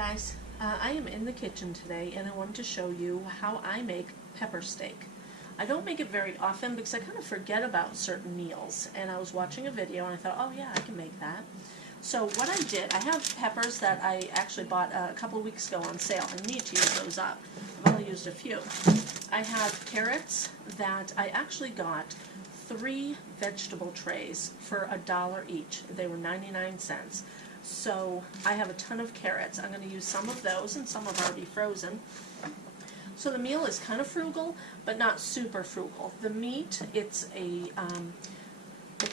guys, I am in the kitchen today and I wanted to show you how I make pepper steak. I don't make it very often because I kind of forget about certain meals, and I was watching a video and I thought, oh yeah, I can make that. So what I did, I have peppers that I actually bought a couple of weeks ago on sale. I need to use those up. I've only used a few. I have carrots that I actually got 3 vegetable trays for $1 each. They were 99 cents. So I have a ton of carrots. I'm going to use some of those, and some are already frozen. So the meal is kind of frugal, but not super frugal. The meat, it's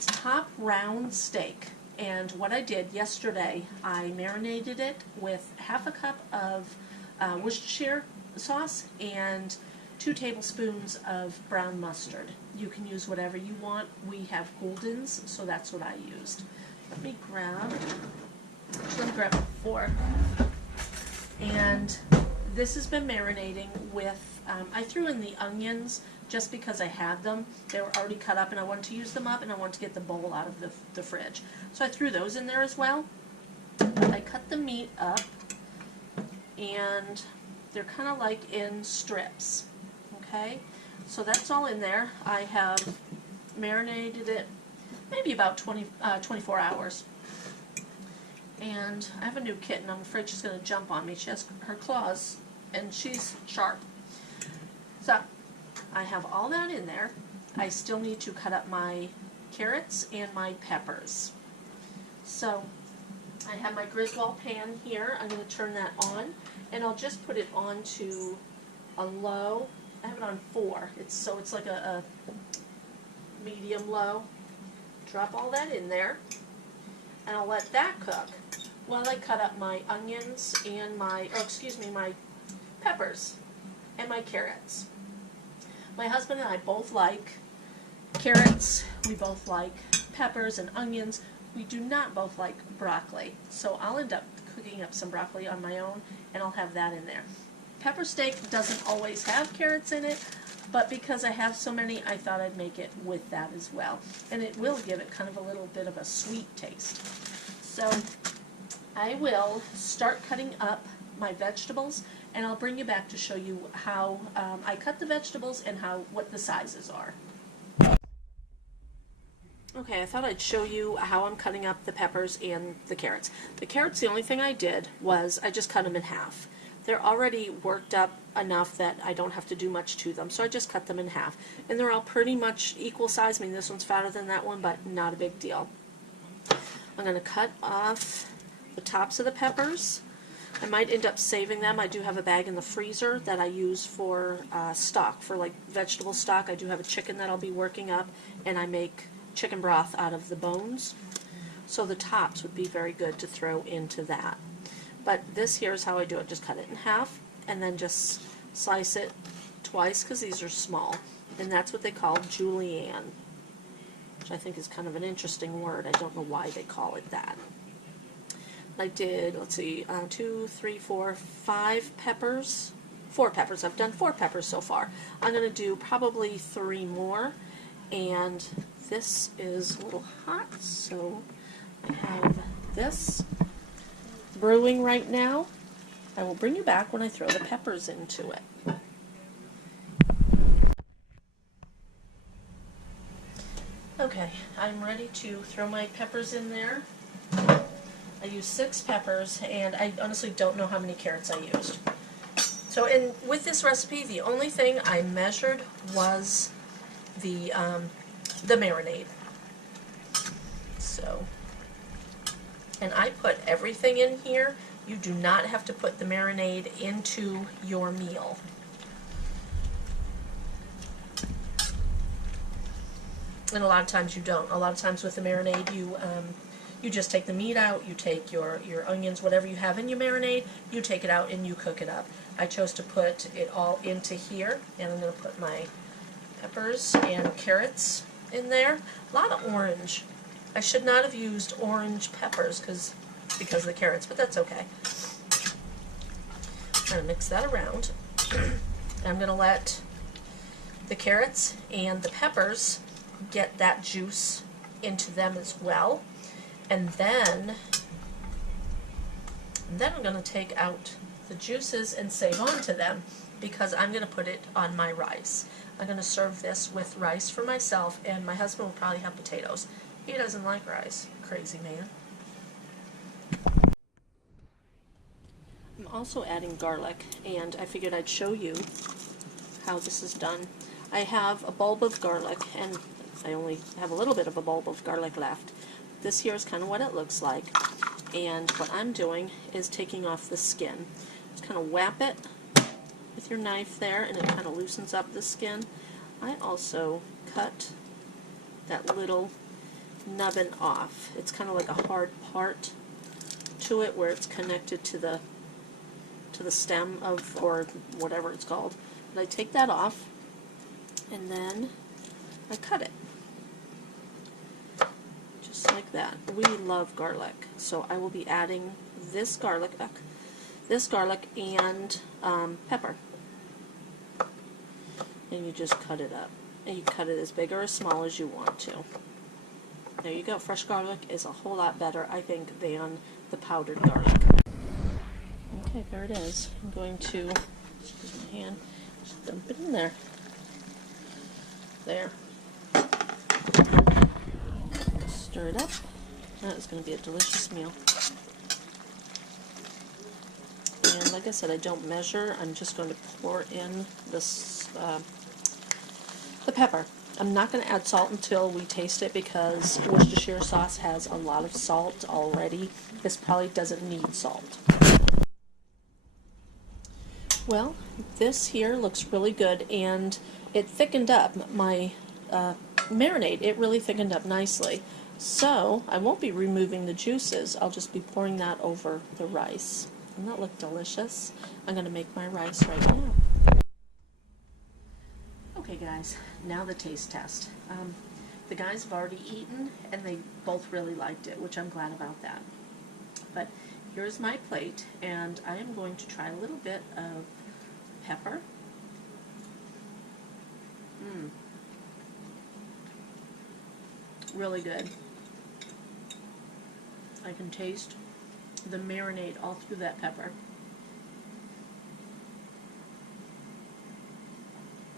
top round steak. And what I did yesterday, I marinated it with half a cup of Worcestershire sauce and 2 tablespoons of brown mustard. You can use whatever you want. We have Golden's, so that's what I used. Let me grab a fork. And this has been marinating with, I threw in the onions just because I had them. They were already cut up and I wanted to use them up, and I wanted to get the bowl out of the fridge. So I threw those in there as well. I cut the meat up, and they're kind of like in strips. Okay, so that's all in there. I have marinated it maybe about 24 hours. And I have a new kitten. I'm afraid she's going to jump on me. She has her claws, and she's sharp. So I have all that in there. I still need to cut up my carrots and my peppers. So I have my Griswold pan here. I'm going to turn that on, and I'll just put it on to a low. I have it on 4. It's like a medium low. Drop all that in there, and I'll let that cook while I cut up my onions and my peppers and my carrots. My husband and I both like carrots. We both like peppers and onions. We do not both like broccoli, so I'll end up cooking up some broccoli on my own, and I'll have that in there. Pepper steak doesn't always have carrots in it, but because I have so many, I thought I'd make it with that as well. And it will give it kind of a little bit of a sweet taste. So I will start cutting up my vegetables, and I'll bring you back to show you how I cut the vegetables and what the sizes are. Okay, I thought I'd show you how I'm cutting up the peppers and the carrots. The carrots, the only thing I did was I just cut them in half. They're already worked up enough that I don't have to do much to them, so I just cut them in half. And they're all pretty much equal size. I mean, this one's fatter than that one, but not a big deal. I'm going to cut off the tops of the peppers. I might end up saving them. I do have a bag in the freezer that I use for stock, for like vegetable stock. I do have a chicken that I'll be working up, and I make chicken broth out of the bones. So the tops would be very good to throw into that. But this here is how I do it. Just cut it in half and then just slice it twice because these are small. And that's what they call julienne, which I think is kind of an interesting word. I don't know why they call it that. I did, let's see, 2, 3, 4, 5 peppers. 4 peppers. I've done 4 peppers so far. I'm going to do probably 3 more. And this is a little hot, so I have this brewing right now. I will bring you back when I throw the peppers into it. Okay, I'm ready to throw my peppers in there. I used 6 peppers, and I honestly don't know how many carrots I used. So with this recipe, the only thing I measured was the marinade. So, and I put everything in here. You do not have to put the marinade into your meal. And a lot of times you don't. A lot of times with the marinade, you just take the meat out, you take your onions, whatever you have in your marinade, you take it out and you cook it up. I chose to put it all into here, and I'm going to put my peppers and carrots in there. A lot of orange. I should not have used orange peppers because of the carrots, but that's okay. I'm going to mix that around. I'm going to let the carrots and the peppers get that juice into them as well. And then And then I'm going to take out the juices and save on to them because I'm going to put it on my rice. I'm going to serve this with rice for myself, and my husband will probably have potatoes. He doesn't like rice. Crazy man. I'm also adding garlic, and I figured I'd show you how this is done. I have a bulb of garlic, and I only have a little bit of a bulb of garlic left. This here is kind of what it looks like, and what I'm doing is taking off the skin. Just kind of whap it with your knife there, and it kind of loosens up the skin. I also cut that little nubbin off. It's kind of like a hard part to it where it's connected to the stem of, or whatever it's called. But I take that off, and then I cut it. Just like that. We love garlic, so I will be adding this garlic and pepper. And you just cut it up. And you cut it as big or as small as you want to. There you go. Fresh garlic is a whole lot better, I think, than the powdered garlic. Okay, there it is. I'm going to, use my hand, just dump it in there. There. Stir it up. That is going to be a delicious meal. And like I said, I don't measure. I'm just going to pour in this the pepper. I'm not going to add salt until we taste it because Worcestershire sauce has a lot of salt already. This probably doesn't need salt. Well, this here looks really good, and it thickened up my marinade. It really thickened up nicely. So I won't be removing the juices. I'll just be pouring that over the rice. Doesn't that look delicious? I'm going to make my rice right now. Okay guys, now the taste test. The guys have already eaten and they both really liked it, which I'm glad about that. But here's my plate, and I am going to try a little bit of pepper. Really good. I can taste the marinade all through that pepper.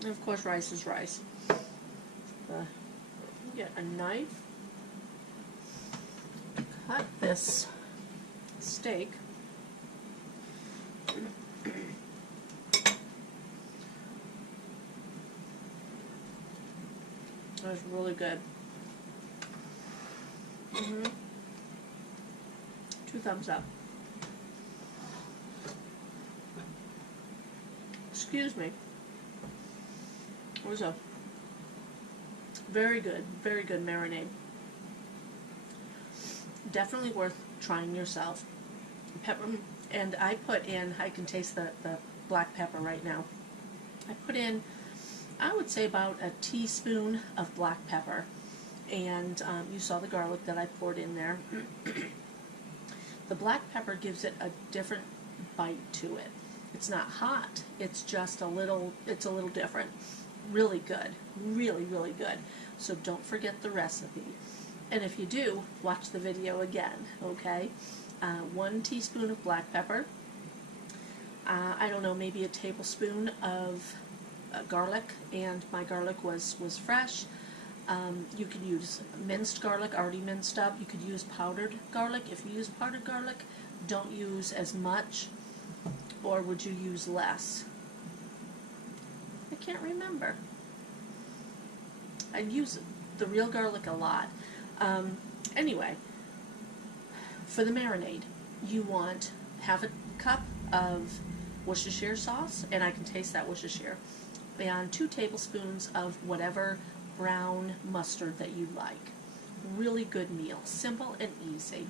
And of course, rice is rice. Get a knife, cut this steak. That was really good. 2 thumbs up. Excuse me. It was a very good marinade. Definitely worth trying yourself. Pepper, and I put in, I can taste the black pepper right now. I put in, I would say about a teaspoon of black pepper. And you saw the garlic that I poured in there. The black pepper gives it a different bite to it. It's not hot, it's just a little different. Really good, really good. So don't forget the recipe. And if you do, watch the video again, okay? 1 teaspoon of black pepper. I don't know, maybe a tablespoon of garlic, and my garlic was fresh. You could use minced garlic, already minced up. You could use powdered garlic. If you use powdered garlic, don't use as much, or would you use less? I can't remember. I'd use the real garlic a lot. Anyway, for the marinade, you want half a cup of Worcestershire sauce, and I can taste that Worcestershire, and 2 tablespoons of whatever brown mustard that you like. Really good meal, simple and easy.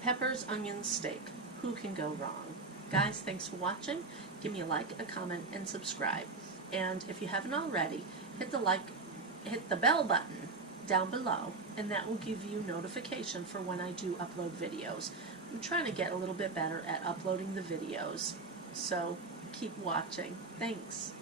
Peppers, onions, steak. Who can go wrong? Guys, thanks for watching. Give me a like, a comment, and subscribe. And if you haven't already, hit the bell button down below, and that will give you notification for when I do upload videos. I'm trying to get a little bit better at uploading the videos, so keep watching. Thanks.